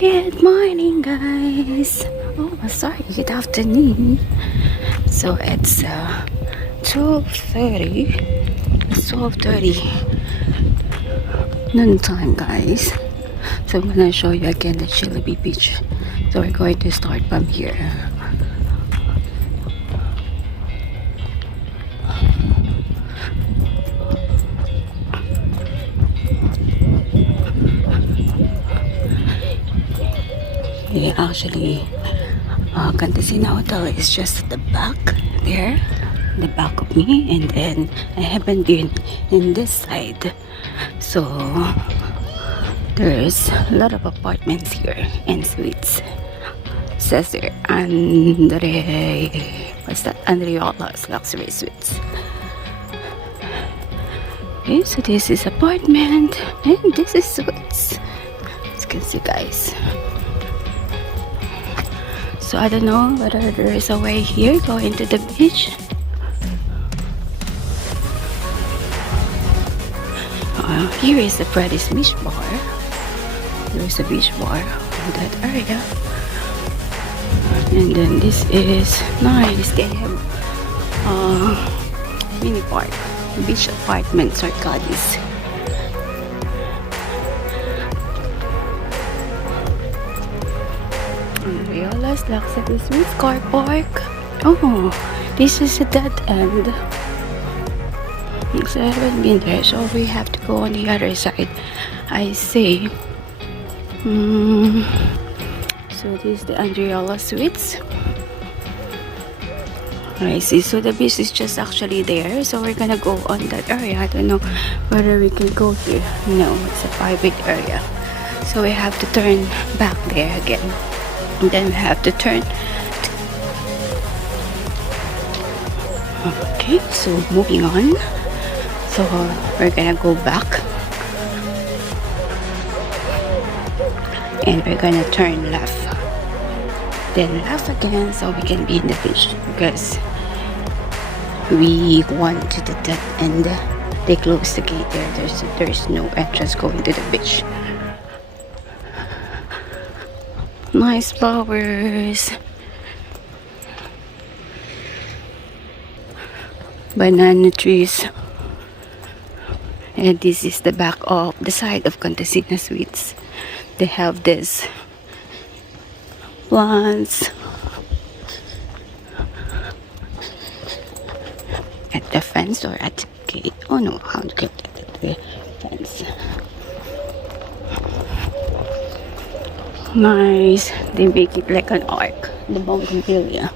Good morning, guys. Oh, sorry. Good afternoon. So it's 12:30. It's 12:30 noon time, guys. So I'm gonna show you again the Tsilivi beach. So we're going to start from here. Yeah, actually, Cantasina Hotel is just at the back there, the back of me, and then I haven't been in this side, so there's a lot of apartments here and suites. It says there what's that? Andreola's Luxury Suites. Okay, so this is apartment and this is suites, as you can see, guys. So I don't know whether there is a way here going to the beach. Here is the Freddy's Beach Bar. There is a beach bar in that area. And then this is nice. They have mini park, beach apartments or gardens. Andreola's Luxury Suites car park. Oh, this is a dead end. So I haven't been there, so we have to go on the other side. I see. So this is the Andreola Suites. I see. So the beach is just actually there. So we're gonna go on that area. I don't know whether we can go here. No, it's a private area. So we have to turn back there again. And then we have to turn. Okay, so moving on. So we're gonna go back. And we're gonna turn left. Then left again so we can be in the beach. Because we want to the dead end. They closed the gate there. There's no entrance going to the beach. Nice flowers, banana trees, and this is the back of the side of Cantasina Suites. They have this plants at the fence or at the gate. Oh no, how to get at the fence. Nice. They make it like an arc, the bougainvillea.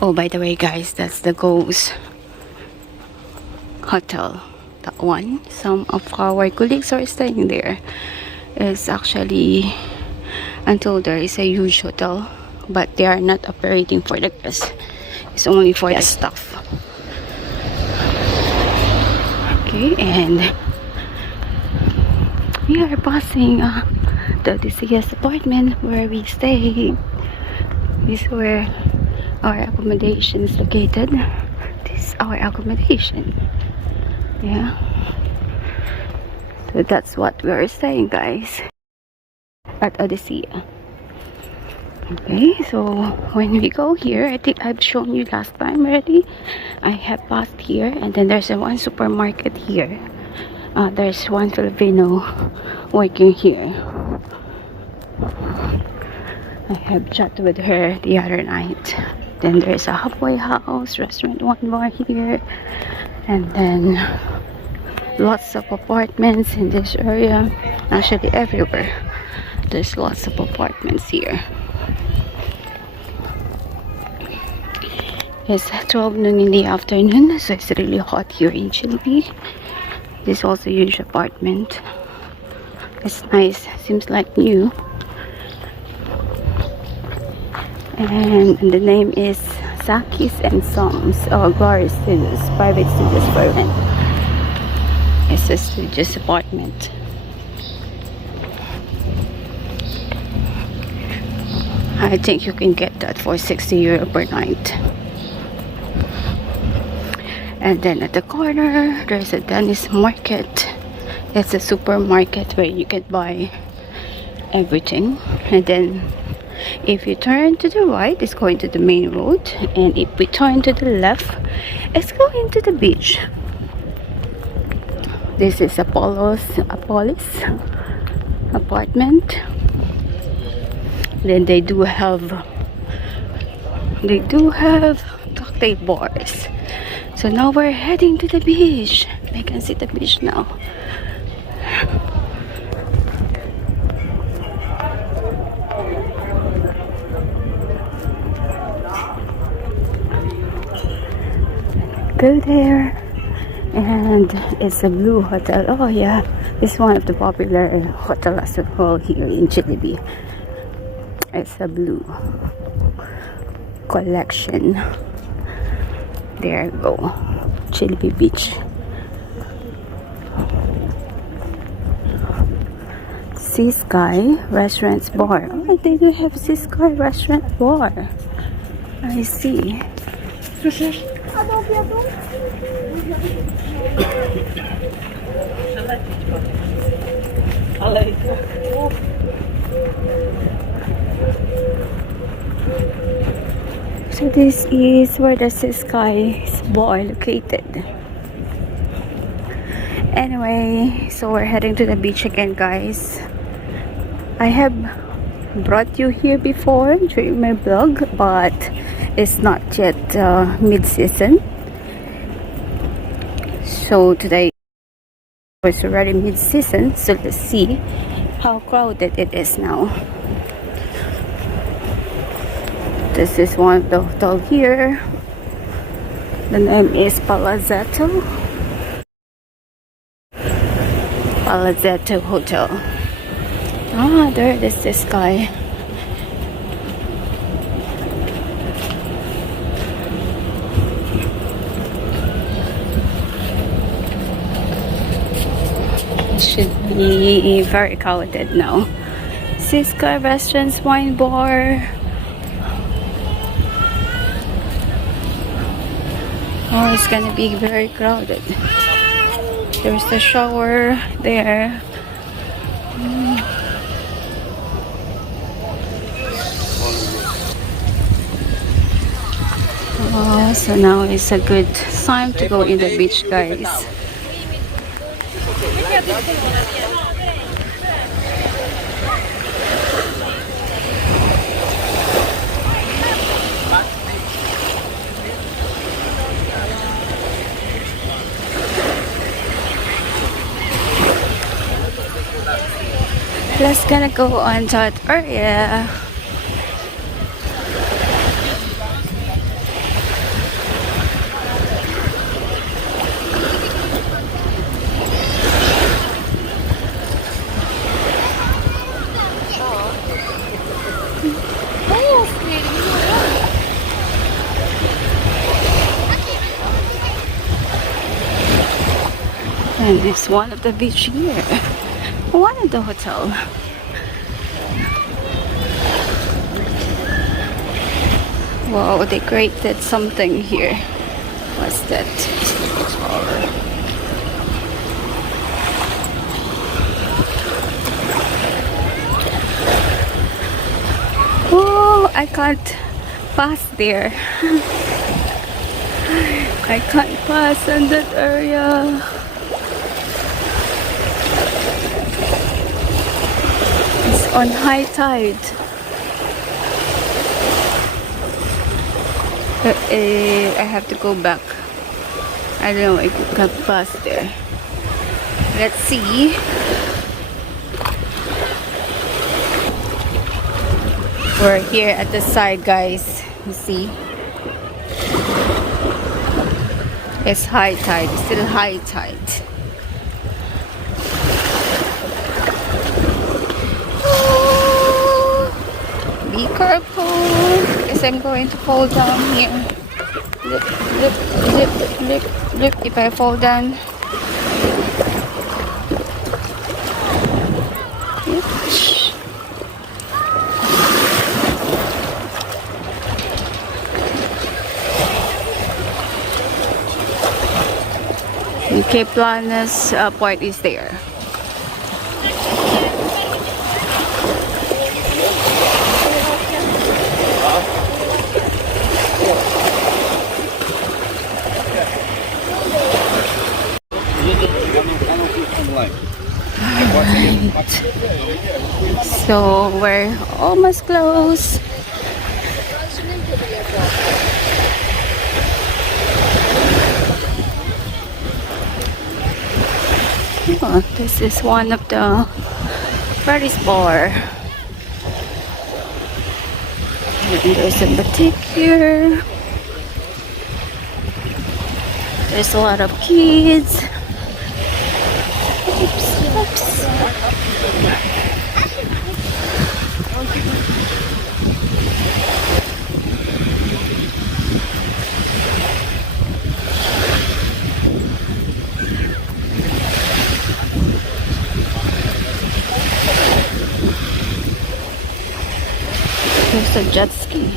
Oh, by the way, guys, that's the Ghost Hotel. That one. Some of our colleagues are staying there. It's actually until there is a huge hotel, but they are not operating for the guests. It's only for the staff. Okay, and we are passing the DCS apartment where we stay. This is where our accommodation is located. This is our accommodation. Yeah. So that's what we are staying, guys, at Odyssea. Okay, so when we go here, I think I've shown you last time already. I have passed here, and then there's one supermarket here. There's one Filipino working here. I have chatted with her the other night. Then there's a halfway house, restaurant, one more here, and then lots of apartments in this area. Actually, everywhere there's lots of apartments here. It's 12 noon in the afternoon, so it's really hot here in Tsilivi. This is also a huge apartment. It's nice, seems like new. And the name is Sakis and Sons, Glory Studios, private studios for rent. It's a studios apartment. I think you can get that for €60 per night. And then at the corner, there's a Dennis Market. It's a supermarket where you can buy everything. And then if you turn to the right, it's going to the main road. And if we turn to the left, it's going to the beach. This is Apollo's apartment. Then they do have cocktail bars. So now we're heading to the beach. I can see the beach now. Go there. And it's a blue hotel. Oh yeah, it's one of the popular hotels as well here in Tsilivi. It's a blue collection. There you go, Tsilivi Beach. Sea Sky Restaurants Bar. Oh, they do have Sea Sky Restaurant Bar. I see. So this is where the Sea Sky Bar located. Anyway, so we're heading to the beach again, guys. I have brought you here before during my vlog, but it's not yet mid-season. So today it's already mid-season, so let's see how crowded it is now. This is one of the hotel here. The name is Palazzetto Hotel. Ah, there it is, this guy. Should be very crowded now. Sea Sky Restaurants, Wine Bar. Oh, it's gonna be very crowded. There's the shower there. Oh, so now is a good time to go in the beach, guys. Let's gonna go on that area. And it's one of the beach here. One of the hotel. Wow, they created something here. What's that? Oh, I can't pass there. I can't pass in that area. It's on high tide. I have to go back. I don't know if I can pass there. Let's see. We're here at the side, guys. You see? It's high tide. It's still high tide. Be careful, because I'm going to fall down here. Look, look, look, look, look. If I fall down. Okay, Planas port is there. So we're almost close. Oh, this is one of the Paris bar. And there's a boutique here. There's a lot of kids. Oops, oops. There's a jet ski.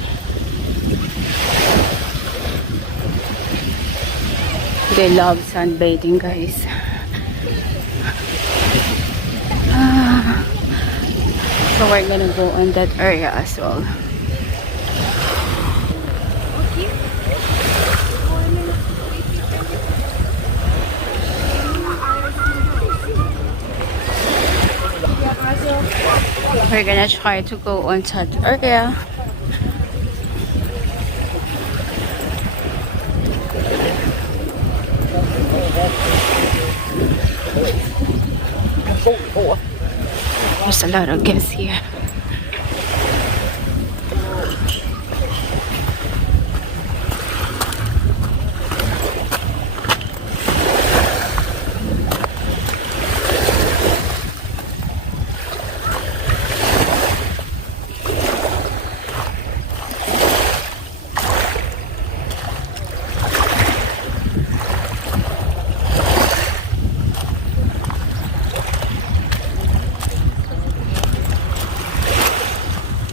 They love sunbathing, guys. So we're gonna go on that area as well. We're gonna try to go on that area. There's a lot of guests here.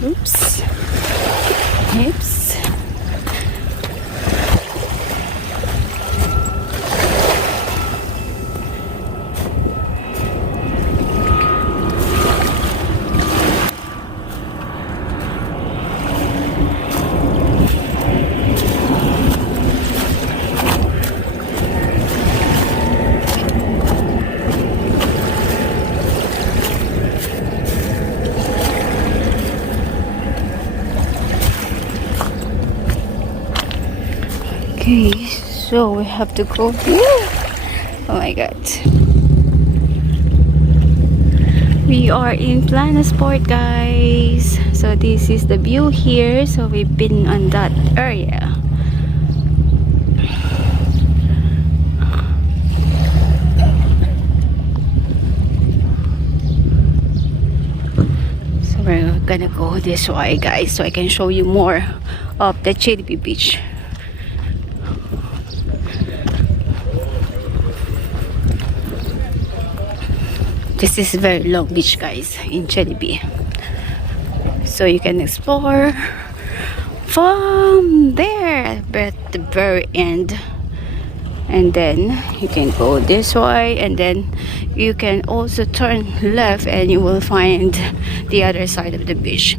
Oops. Oops. Okay, so we have to go. Oh my god. We are in Planasport, guys. So this is the view here. So we've been on that area. So we're gonna go this way, guys, so I can show you more of the Tsilivi beach. This is a very long beach, guys, in Tsilivi. So you can explore from there at the very end. And then you can go this way, and then you can also turn left and you will find the other side of the beach.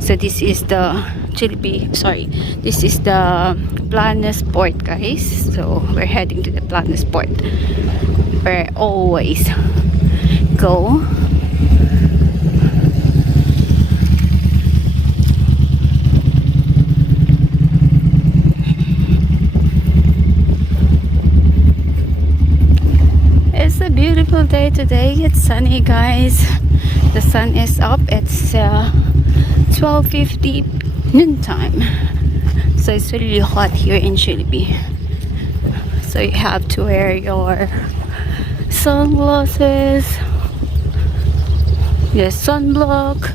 So this is the Tsilivi, sorry, this is the Planasport, guys. So we're heading to the Planasport, where I always go. It's a beautiful day today. It's sunny, guys. The sun is up. It's 12:50 noontime. So it's really hot here in Tsilivi. So you have to wear your sunglasses, your sunblock.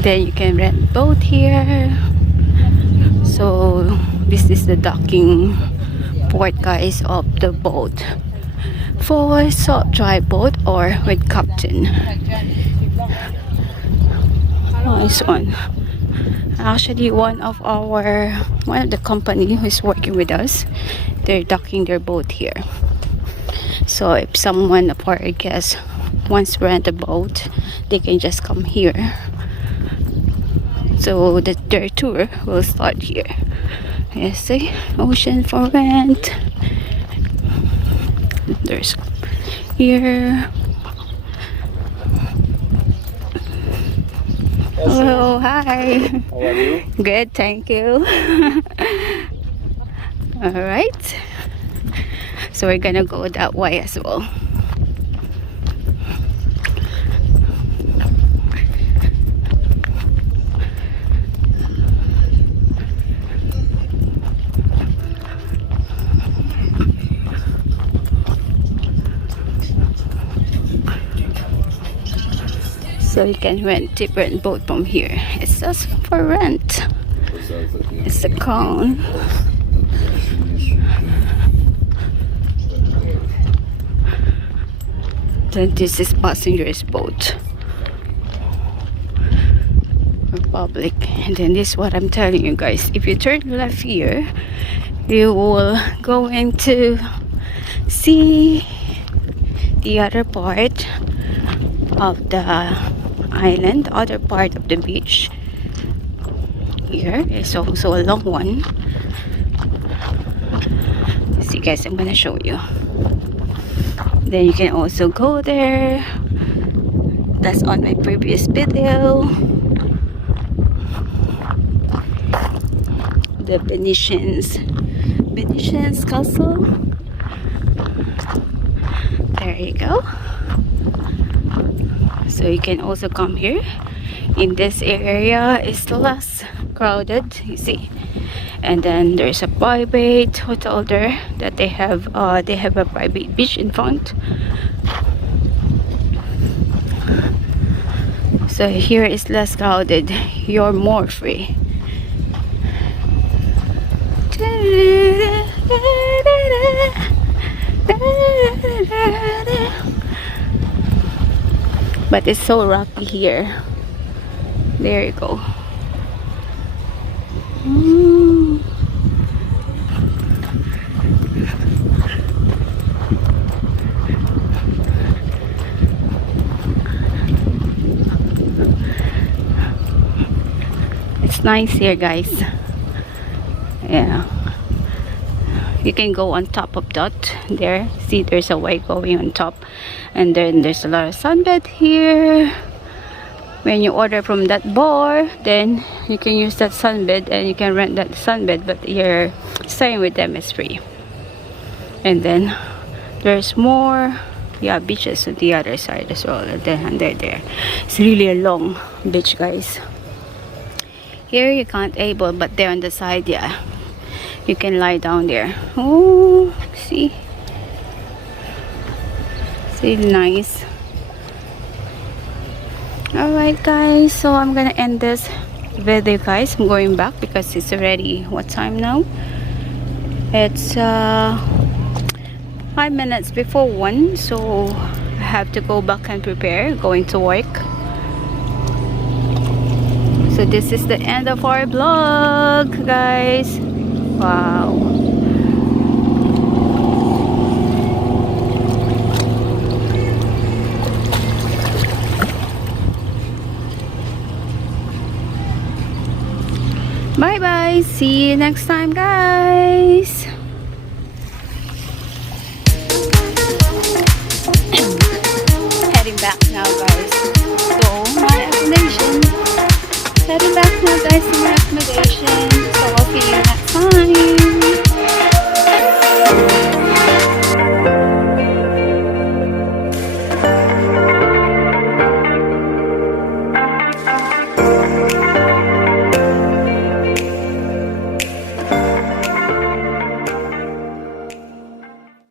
Then you can rent boat here. So this is the docking port, guys, of the boat for salt dry boat or with captain. Nice one. Actually, one of the company who's working with us, they're docking their boat here. So if someone of our guests wants to rent a boat, they can just come here. So their tour will start here. Yes, see, ocean for rent. There's here. Hello, hi. How are you? Good, thank you. All right. So we're gonna go that way as well. So you can rent different boat from here. It's just for rent. It's a cone. Then this is passenger's boat. Republic. And then this is what I'm telling you guys. If you turn left here, you will go into see the other part of the island, other part of the beach. Here is also a long one. See guys, I'm gonna show you. Then you can also go there. That's on my previous video. The Venetians castle. There you go. So you can also come here. In this area it's less crowded, you see. And then there's a private hotel there that they have a private beach in front. So here is less crowded. You're more free. But it's so rocky here. There you go. It's nice here, guys. Yeah. You can go on top of that. There, see, there's a way going on top, and then there's a lot of sunbed here. When you order from that bar, then you can use that sunbed and you can rent that sunbed, but you're staying with them is free. And then there's more, yeah, beaches on the other side as well. And then there, it's really a long beach, guys. Here you can't able, but there on the side, yeah, you can lie down there. Oh, see, it's really nice. Alright guys, so I'm gonna end this video, guys. I'm going back because it's already, what time now? It's 5 minutes before 1, so I have to go back and prepare going to work. So this is the end of our vlog, guys. Wow. Bye bye. See you next time, guys. Heading back now, guys. So my accommodation. Heading back now, guys, to my accommodation. So I'll see you next time.